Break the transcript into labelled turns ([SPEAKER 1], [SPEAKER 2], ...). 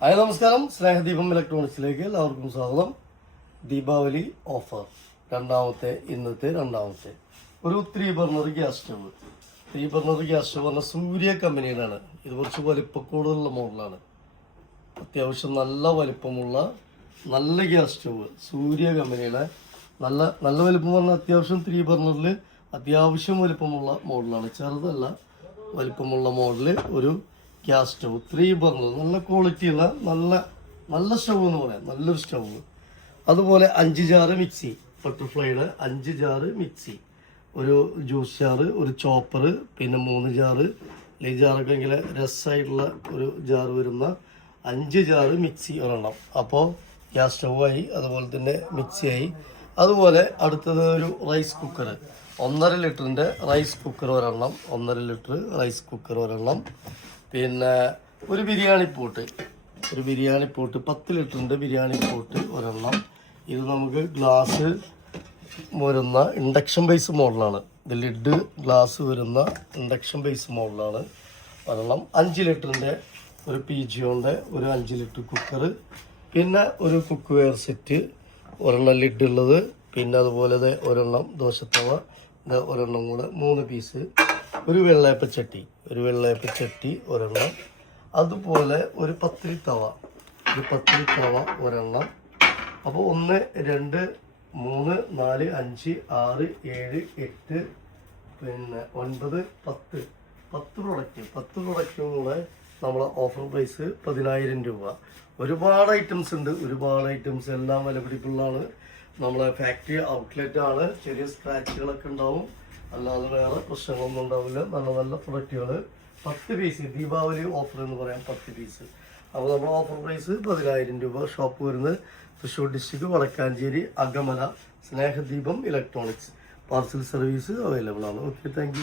[SPEAKER 1] Hi നമസ്കാരം. സ്നേഹദീപം ഇലക്ട്രോണിക്സിലേക്ക് എല്ലാവർക്കും സ്വാഗതം. ദീപാവലി ഓഫർ. രണ്ടാമത്തെ ഇന്നത്തെ രണ്ടാമത്തെ. ഒരു three burner gas stove three burner gas stove പറഞ്ഞ സൂര്യ കമ്പനിയിലാണ്. ഇത് കുറച്ച് വലിപ്പക്കൂടുതലുള്ള മോഡലാണ്. അത്യാവശ്യം നല്ല വലിപ്പമുള്ള നല്ല ഗ്യാസ് സ്റ്റവ് സൂര്യ കമ്പനിയുടെ നല്ല നല്ല വലിപ്പം പറഞ്ഞാൽ അത്യാവശ്യം ത്രീ ബർണറിൽ അത്യാവശ്യം വലിപ്പമുള്ള മോഡലാണ്. ചെറുതല്ല വലിപ്പമുള്ള മോഡൽ ഒരു ഗ്യാസ് സ്റ്റവ് ത്രീ ബർണർ നല്ല ക്വാളിറ്റിയുള്ള നല്ല നല്ല സ്റ്റവ് എന്ന് പറയാം. നല്ലൊരു സ്റ്റവ് അതുപോലെ അഞ്ച് ജാറ് മിക്സി ബട്ടർഫ്ലൈയുടെ അഞ്ച് ജാറ് മിക്സി ഒരു ജ്യൂസ് ജാറ് ഒരു ചോപ്പർ പിന്നെ മൂന്ന് ജാറ് ഈ ജാറൊക്കെ എങ്കിൽ രസമായിട്ടുള്ള ഒരു ജാറ് വരുന്ന അഞ്ച് ജാറ് മിക്സി ഒരെണ്ണം. അപ്പോൾ ഗ്യാസ് സ്റ്റൗവായി അതുപോലെ തന്നെ മിക്സിയായി അതുപോലെ അടുത്തത് ഒരു റൈസ് കുക്കർ ഒന്നര ലിറ്ററിന്റെ റൈസ് കുക്കർ ഒരെണ്ണം. ഒന്നര ലിറ്റർ റൈസ് കുക്കർ ഒരെണ്ണം. പിന്നെ ഒരു ബിരിയാണി പോട്ട്. ഒരു ബിരിയാണി പോട്ട് പത്ത് ലിറ്ററിന്റെ ബിരിയാണി പോട്ട് ഒരെണ്ണം. ഇത് നമുക്ക് ഗ്ലാസ് വരുന്ന ഇൻഡക്ഷൻ ബേസ് മോഡലാണ്. ഇത് ലിഡ് ഗ്ലാസ് വരുന്ന ഇൻഡക്ഷൻ ബേസ് മോഡലാണ്. ഒരെണ്ണം അഞ്ച് ലിറ്ററിന്റെ ഒരു പി ജിയോന്റെ ഒരു അഞ്ച് ലിറ്റർ കുക്കർ പിന്നെ ഒരു കുക്ക് വെയർ സെറ്റ് ഒരെണ്ണം ലിഡ് ഉള്ളത് പിന്നെ അതുപോലെ ഒരെണ്ണം ദോശത്തവ ഒരെണ്ണം കൂടെ മൂന്ന് പീസ്. ഒരു വെള്ളയപ്പച്ചട്ടി ഒരു വെള്ളയപ്പച്ചട്ടി ഒരെണ്ണം. അതുപോലെ ഒരു പത്തിരി തവ ഒരു പത്തിരി തവ ഒരെണ്ണം. അപ്പോൾ ഒന്ന് രണ്ട് മൂന്ന് നാല് അഞ്ച് ആറ് ഏഴ് എട്ട് പിന്നെ ഒൻപത് പത്ത്. പത്ത് പ്രൊഡക്റ്റ് പത്ത് പ്രൊഡക്റ്റും നമ്മളെ ഓഫർ പ്രൈസ് പതിനായിരം രൂപ. ഒരുപാട് ഐറ്റംസ് ഉണ്ട്. ഒരുപാട് ഐറ്റംസ് എല്ലാം വിലപിടിപ്പുള്ളതാണ് നമ്മളെ ഫാക്ടറി ഔട്ട്ലെറ്റ് ആണ്. ചെറിയ സ്ക്രാച്ചുകളൊക്കെ ഉണ്ടാവും. അല്ലാതെ വേറെ പ്രശ്നങ്ങളൊന്നും ഉണ്ടാവില്ല. നല്ല നല്ല പ്രൊഡക്റ്റുകൾ പത്ത് പീസ് ദീപാവലി ഓഫർ എന്ന് പറയാം പത്ത് പീസ് അപ്പോൾ നമ്മുടെ ഓഫർ പ്രൈസ് പതിനായിരം രൂപ ഷോപ്പ് വരുന്നത് Thrissur district Vadakkanchery Agamala Snehadeepam electronics parcel service available ആണ്. Okay thank